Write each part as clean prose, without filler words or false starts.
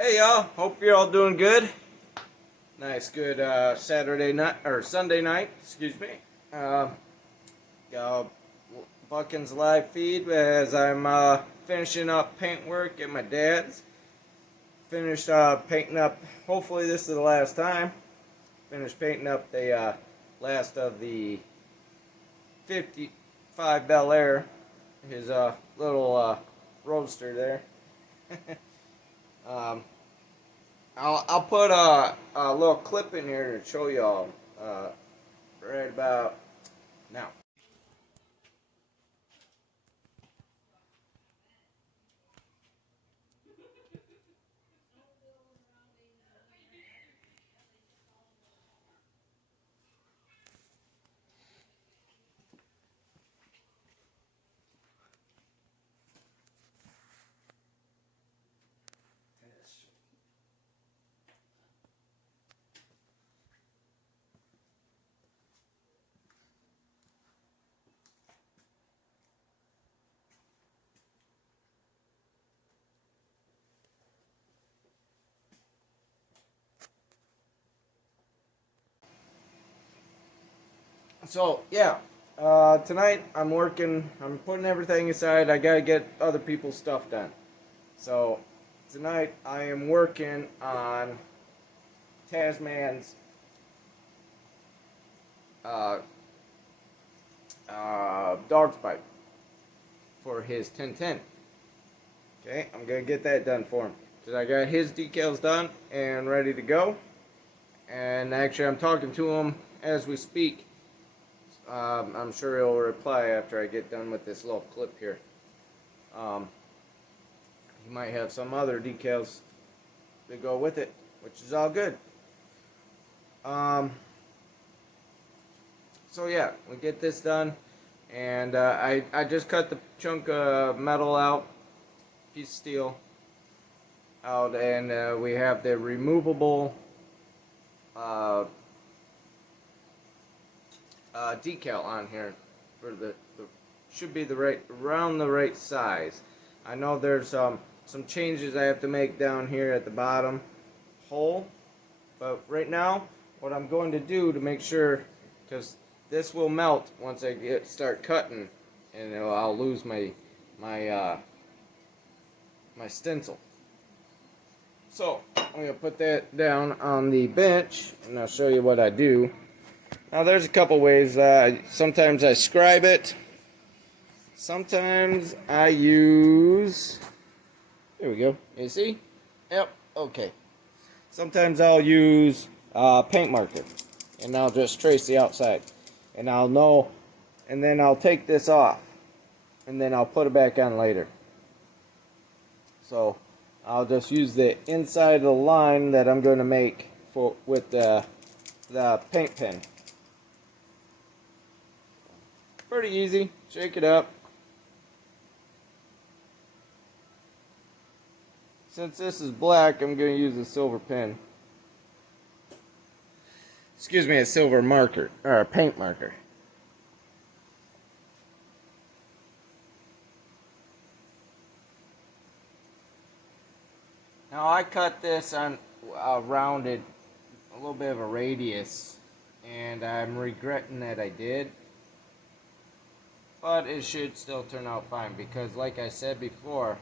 Hey y'all, hope you're all doing good. Nice, good Saturday night or Sunday night. Excuse me. Got Buckin's live feed as I'm finishing up paint work at my dad's. Finished painting up. Hopefully this is the last time. Finished painting up the last of the 55 Bel Air. His little roadster there. um, I'll put a little clip in here to show y'all right about now. So yeah, tonight I'm working. I'm putting everything aside. I gotta get other people's stuff done. So tonight I am working on TazMan's uh, dog's pipe for his 1010. Okay, I'm gonna get that done for him. Cause I got his decals done and ready to go. And actually, I'm talking to him as we speak. I'm sure he'll reply after I get done with this little clip here. He might have some other decals to go with it, which is all good. So yeah, we get this done, and I just cut the chunk of metal out, piece of steel out, and we have the removable decal on here for the should be the right around the right size. I know there's some changes I have to make down here at the bottom hole, but right now what I'm going to do to make sure, because this will melt once I start cutting, and I'll lose my stencil. So I'm gonna put that down on the bench, and I'll show you what I do. Now there's a couple ways. Sometimes I scribe it. Sometimes I use. There we go. You see? Yep. Okay. Sometimes I'll use paint marker, and I'll just trace the outside, and I'll know, and then I'll take this off, and then I'll put it back on later. So I'll just use the inside of the line that I'm going to make for with the paint pen. Pretty easy. Shake it up. Since this is black, I'm going to use a silver pen. Excuse me, a silver marker, or a paint marker. Now I cut this on rounded, a little bit of a radius, and I'm regretting that I did. But it should still turn out fine, because like I said before,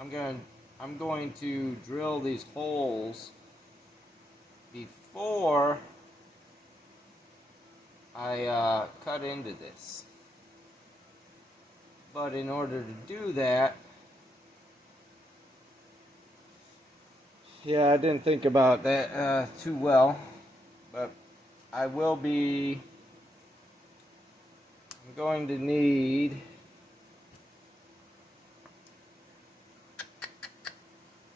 I'm going to drill these holes before I cut into this. But in order to do that, yeah, I didn't think about that too well, but I will be. I'm going to need,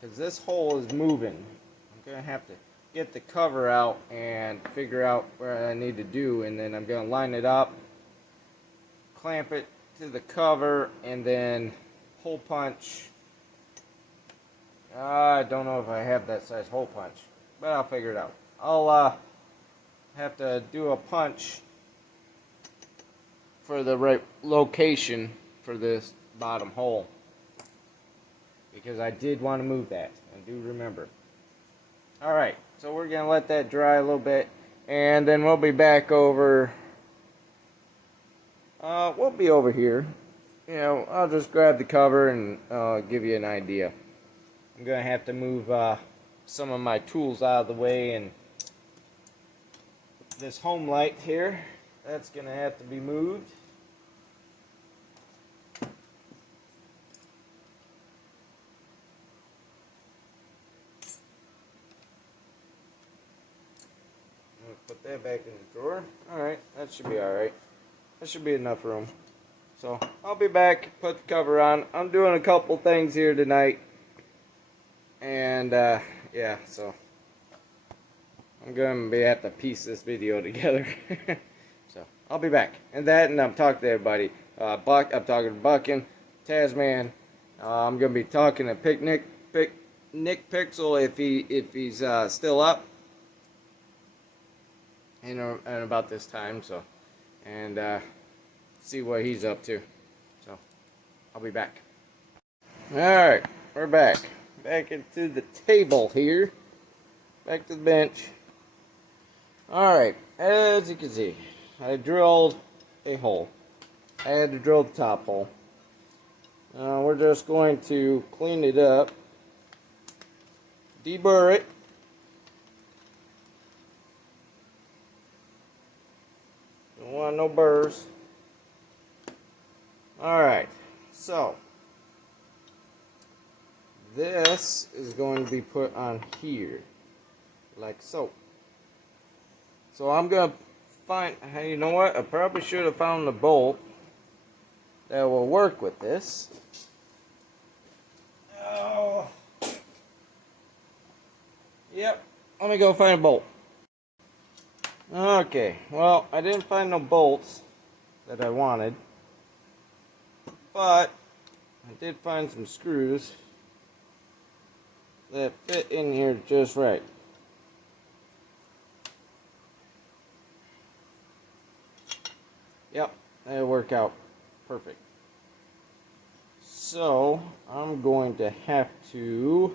because this hole is moving, I'm going to have to get the cover out and figure out where I need to do, and then I'm going to line it up, clamp it to the cover, and then hole punch. I don't know if I have that size hole punch, but I'll figure it out. I'll have to do a punch for the right location for this bottom hole, because I did want to move that. I do remember. Alright, so we're going to let that dry a little bit, and then we'll be back over, we'll be over here. You know, I'll just grab the cover and give you an idea. I'm going to have to move some of my tools out of the way, and this home light here, that's going to have to be moved. Put that back in the drawer. Alright, that should be alright. That should be enough room. So, I'll be back, put the cover on. I'm doing a couple things here tonight. And, yeah, so I'm going to have to piece this video together. So, I'll be back. And I'm talking to everybody. I'm talking to Buckin, TazMan. I'm going to be talking to Nick Pixel if he's still up. In about this time, so, and see what he's up to. So, I'll be back. Alright, we're back. Back into the table here. Back to the bench. Alright, as you can see, I drilled a hole. I had to drill the top hole. We're just going to clean it up, deburr it. Don't want no burrs. Alright, so this is going to be put on here, like so. So I'm going to find, hey, you know what? I probably should have found the bolt that will work with this. Oh. Yep, let me go find a bolt. Okay, well, I didn't find no bolts that I wanted, but I did find some screws that fit in here just right. Yep, that'll work out perfect. So, I'm going to have to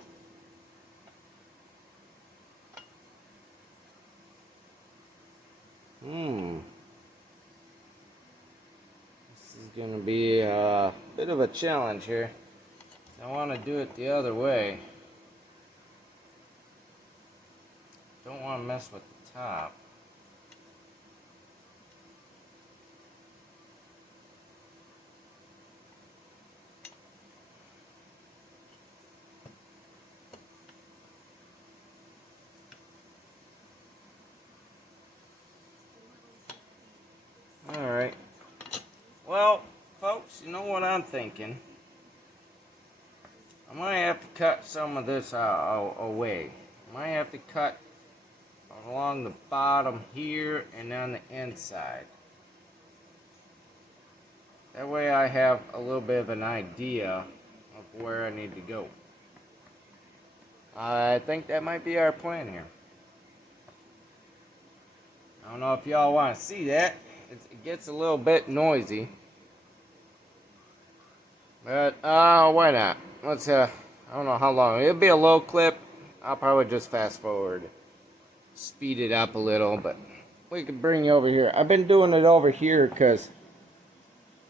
this is going to be a bit of a challenge here. I want to do it the other way. Don't want to mess with the top. Alright. Well, folks, you know what I'm thinking? I might have to cut some of this away. I might have to cut along the bottom here and on the inside. That way I have a little bit of an idea of where I need to go. I think that might be our plan here. I don't know if y'all want to see that. It gets a little bit noisy. But, why not? Let's, I don't know how long. It'll be a low clip. I'll probably just fast forward. Speed it up a little, but we could bring you over here. I've been doing it over here because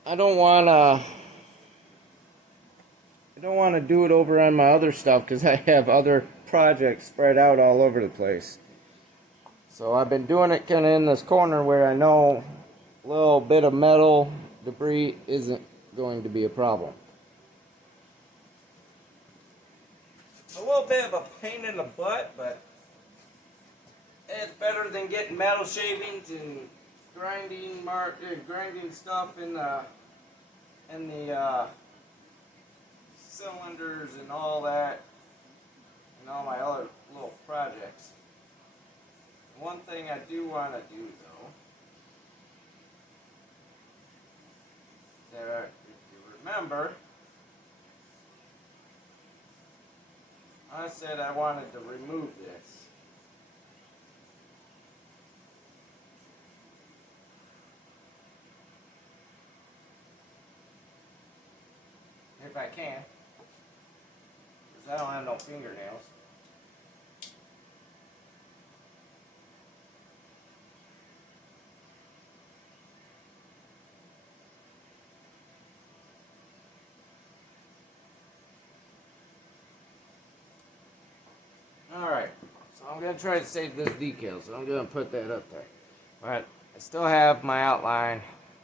I don't want to do it over on my other stuff because I have other projects spread out all over the place. So I've been doing it kind of in this corner where I know a little bit of metal debris isn't going to be a problem. It's a little bit of a pain in the butt, but it's better than getting metal shavings and grinding stuff in the cylinders and all that, and all my other little projects. One thing I do want to do though, that if you remember, I said I wanted to remove this. If I can. Because I don't have no no fingernails. Alright, so I'm going to try to save this decal, so I'm going to put that up there. But I still have my outline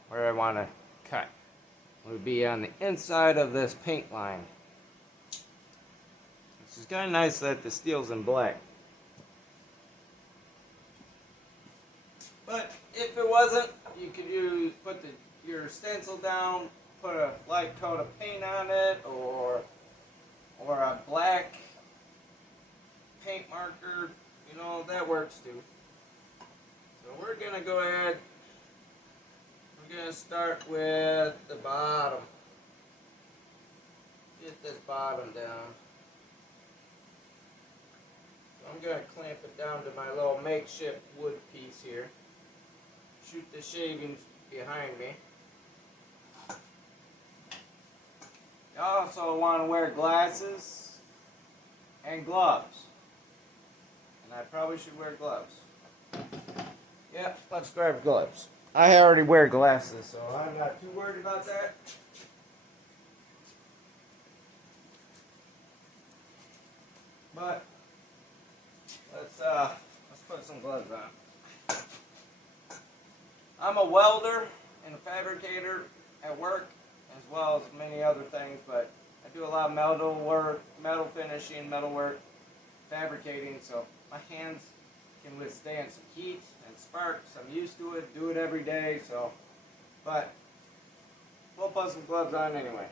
where I want to cut. It would be on the inside of this paint line. Which is kind of nice that the steel's in black. But if it wasn't, you could put your stencil down, put a light coat of paint on it, or a black paint marker, you know, that works too. So we're going to go ahead, we're going to start with the bottom. Get this bottom down. So I'm going to clamp it down to my little makeshift wood piece here. Shoot the shavings behind me. You also want to wear glasses and gloves. And I probably should wear gloves. Yeah, let's grab gloves. I already wear glasses, so I'm not too worried about that. But let's put some gloves on. I'm a welder and a fabricator at work, as well as many other things, but I do a lot of metal work, metal finishing, metal work, fabricating, so my hands can withstand some heat and sparks. I'm used to it, do it every day, so, but we'll put some gloves on anyway.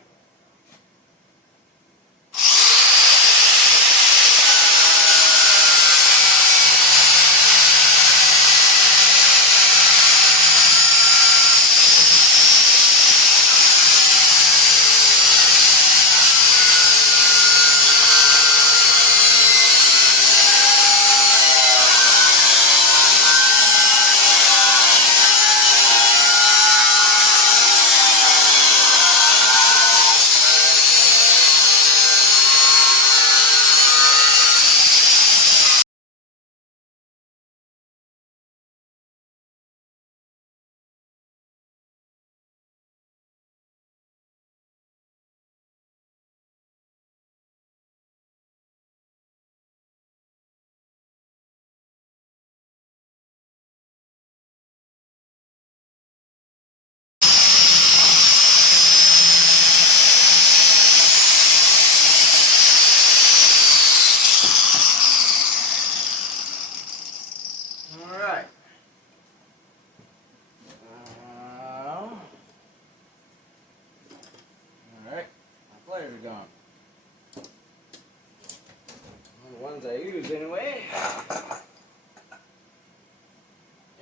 Alright. Alright. My pliers are gone. The ones I use anyway.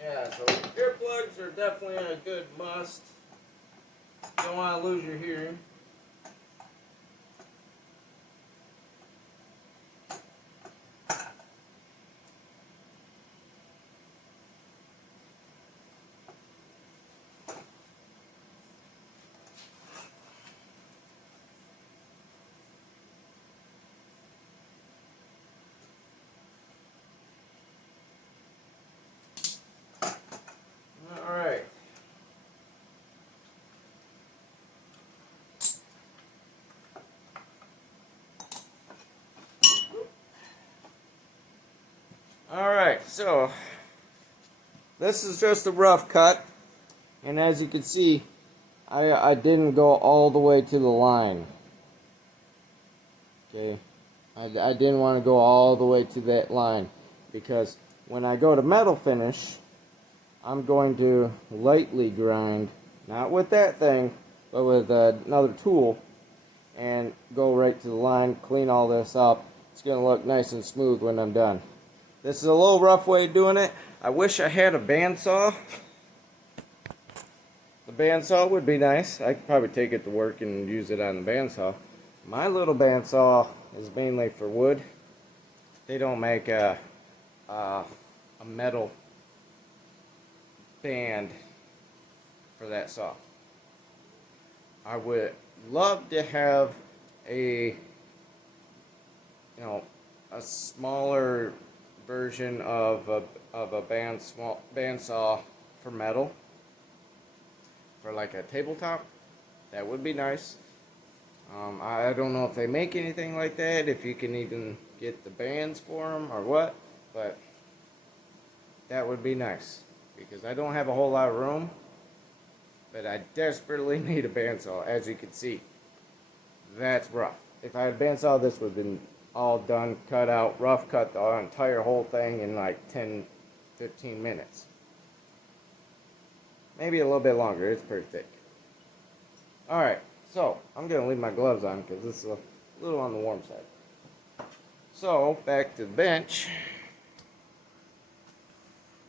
Yeah, so earplugs are definitely a good must. Don't want to lose your hearing. Alright. Alright, so this is just a rough cut, and as you can see, I didn't go all the way to the line. Okay, I didn't want to go all the way to that line, because when I go to metal finish, I'm going to lightly grind, not with that thing, but with another tool, and go right to the line, clean all this up. It's going to look nice and smooth when I'm done. This is a little rough way of doing it. I wish I had a bandsaw. The bandsaw would be nice. I could probably take it to work and use it on the bandsaw. My little bandsaw is mainly for wood. They don't make a metal band for that saw. I would love to have a you know, a smaller version of a bandsaw for metal for like a tabletop. That would be nice. I don't know if they make anything like that, if you can even get the bands for them or what, but that would be nice because I don't have a whole lot of room, but I desperately need a bandsaw. As you can see, that's rough. If I had a bandsaw, this would have been all done, cut out, rough cut the entire whole thing in like 10-15 minutes. Maybe a little bit longer. It's pretty thick. Alright, so I'm going to leave my gloves on because this is a little on the warm side. So, back to the bench.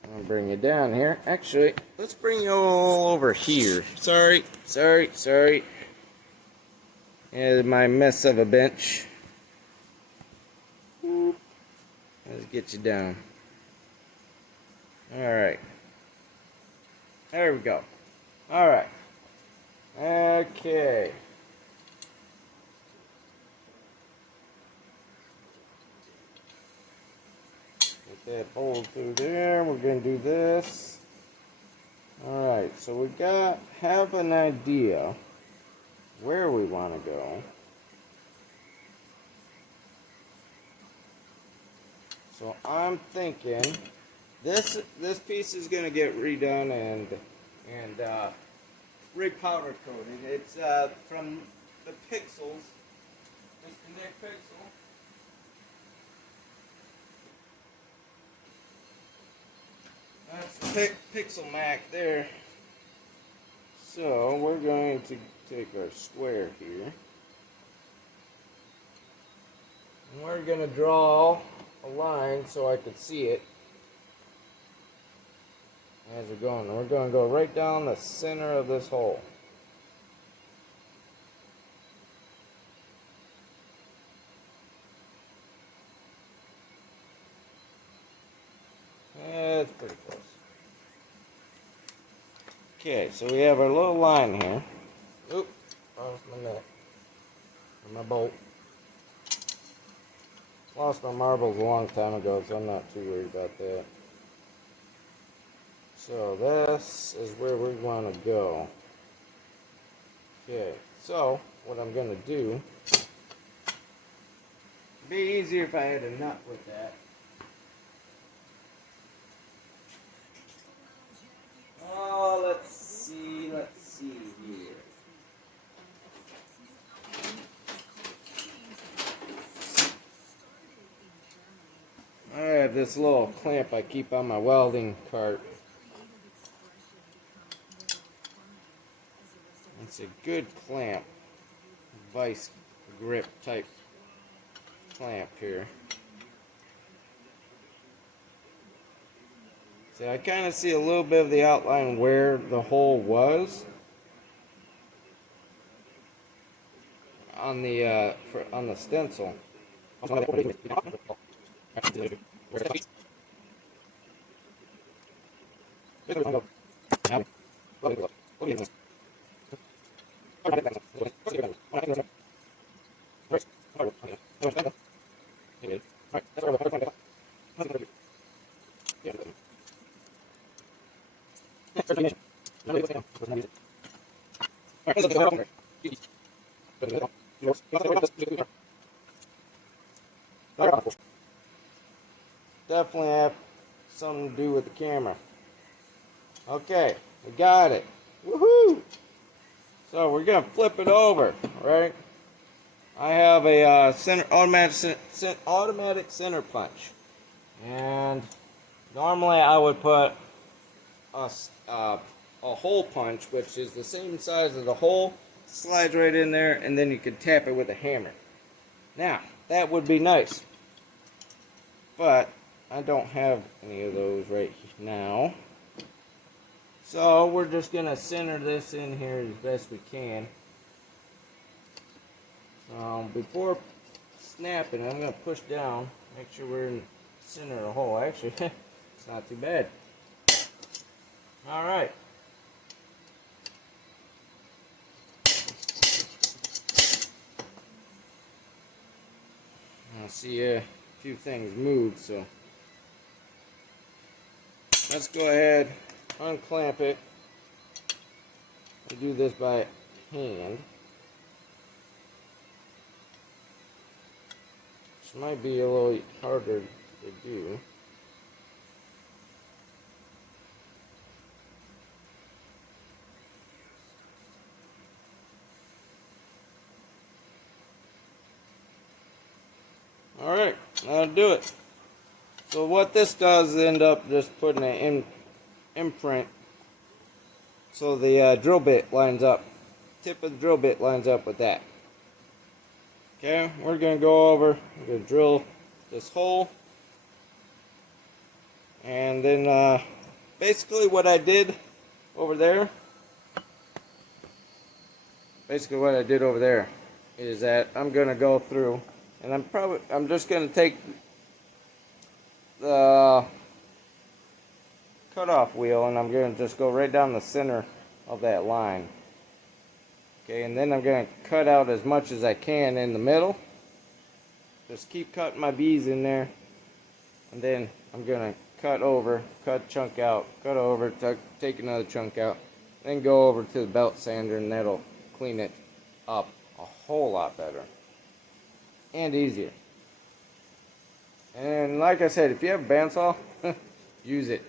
I'm going to bring you down here. Actually, let's bring you all over here. Sorry. Yeah, my mess of a bench. Let's get you down. Alright. There we go. Alright. Okay. Get that bowl through there. We're going to do this. Alright, so we have an idea where we want to go. So I'm thinking this piece is going to get redone and repowder coated. It's from the Pixels, Mr. Nick Pixel. That's Pixel Mac there. So we're going to take our square here. And we're going to draw a line so I could see it as we're going. We're going to go right down the center of this hole. That's pretty close. Okay, so we have our little line here. Oop, lost my net. Or my bolt. Lost my marbles a long time ago, so I'm not too worried about that. So this is where we want to go. Okay, so what I'm going to do, it'd be easier if I had a nut with that. Oh, let's see here. I have this little clamp I keep on my welding cart. It's a good clamp, vice grip type clamp here. So I kind of see a little bit of the outline where the hole was on the stencil. Definitely have something to do with the camera. Okay, we got it. Woohoo! So we're gonna flip it over, right? I have a automatic center punch, and normally I would put a hole punch, which is the same size as the hole, slides right in there, and then you can tap it with a hammer. Now that would be nice, but I don't have any of those right now. So we're just going to center this in here as best we can. Before snapping, I'm going to push down, make sure we're in the center of the hole. Actually, it's not too bad. Alright. I see a few things move, so let's go ahead, unclamp it, and do this by hand. This might be a little harder to do. Alright, that'll do it. So what this does is end up just putting an imprint so the drill bit lines up. Tip of the drill bit lines up with that. Okay, we're going to go over, we're going to drill this hole. And then basically what I did over there, is that I'm going to go through, and I'm just going to take the cutoff wheel and I'm going to just go right down the center of that line. Okay, and then I'm going to cut out as much as I can in the middle. Just keep cutting my bees in there. And then I'm going to cut over, cut chunk out, cut over, take another chunk out. Then go over to the belt sander and that'll clean it up a whole lot better. And easier. And like I said, if you have a bandsaw, use it.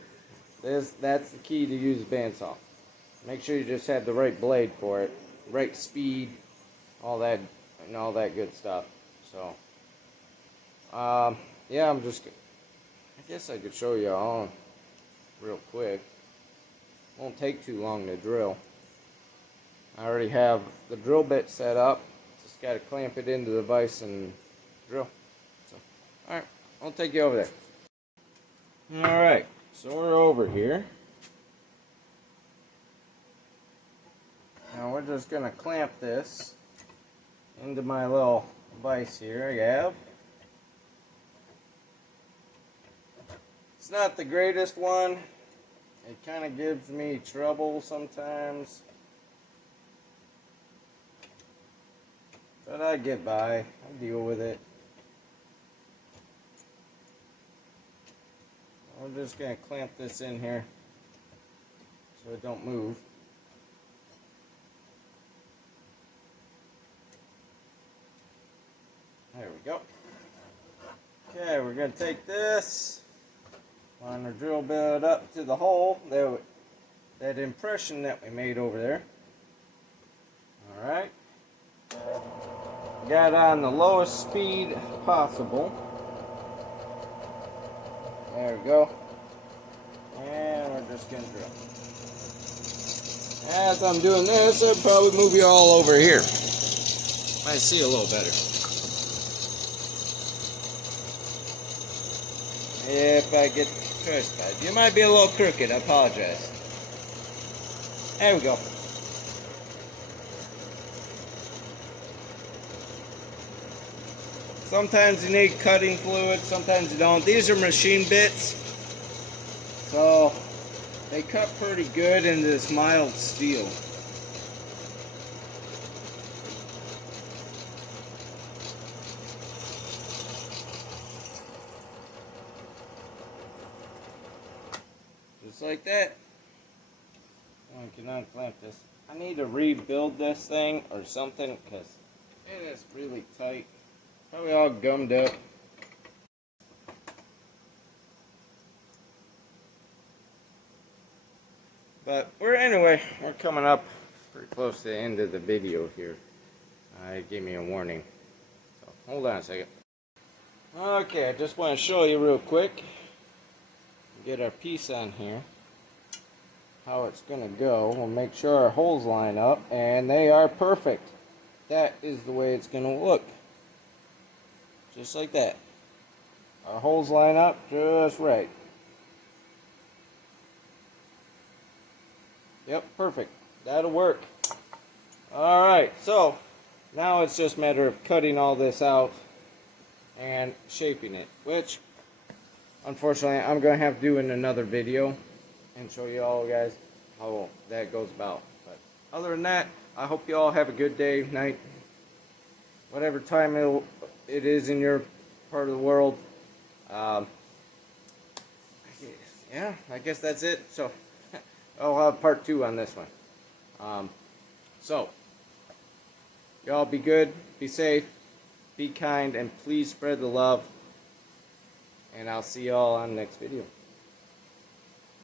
That's the key to use a bandsaw. Make sure you just have the right blade for it, right speed, all that good stuff. So, yeah, I guess I could show you all real quick. Won't take too long to drill. I already have the drill bit set up. Just got to clamp it into the vise and drill. So, all right. I'll take you over there. Alright, so we're over here. Now we're just going to clamp this into my little vise here I have. It's not the greatest one. It kind of gives me trouble sometimes. But I get by. I deal with it. We're just going to clamp this in here so it don't move. There we go. Okay, we're going to take this, line our drill bit up to the hole, that impression that we made over there. Alright. Got on the lowest speed possible. There we go. And we're just going to drill. As I'm doing this, I'll probably move you all over here. Might see a little better. If I get cursed, you might be a little crooked. I apologize. There we go. Sometimes you need cutting fluid, sometimes you don't. These are machine bits, so they cut pretty good in this mild steel. Just like that. I can unclamp this. I need to rebuild this thing or something because it is really tight. Probably all gummed up. But we're coming up pretty close to the end of the video here. It gave me a warning. So hold on a second. Okay, I just want to show you real quick. Get our piece on here. How it's going to go. We'll make sure our holes line up, and they are perfect. That is the way it's going to look. Just like that. Our holes line up just right. Yep, perfect. That'll work. Alright, so now it's just a matter of cutting all this out and shaping it, which unfortunately I'm going to have to do in another video and show you all guys how that goes about. But other than that, I hope you all have a good day, night, whatever time it is in your part of the world. Um, yeah, I guess that's it. So I'll have part 2 on this one. So y'all be good, be safe, be kind, and please spread the love. And I'll see y'all on the next video.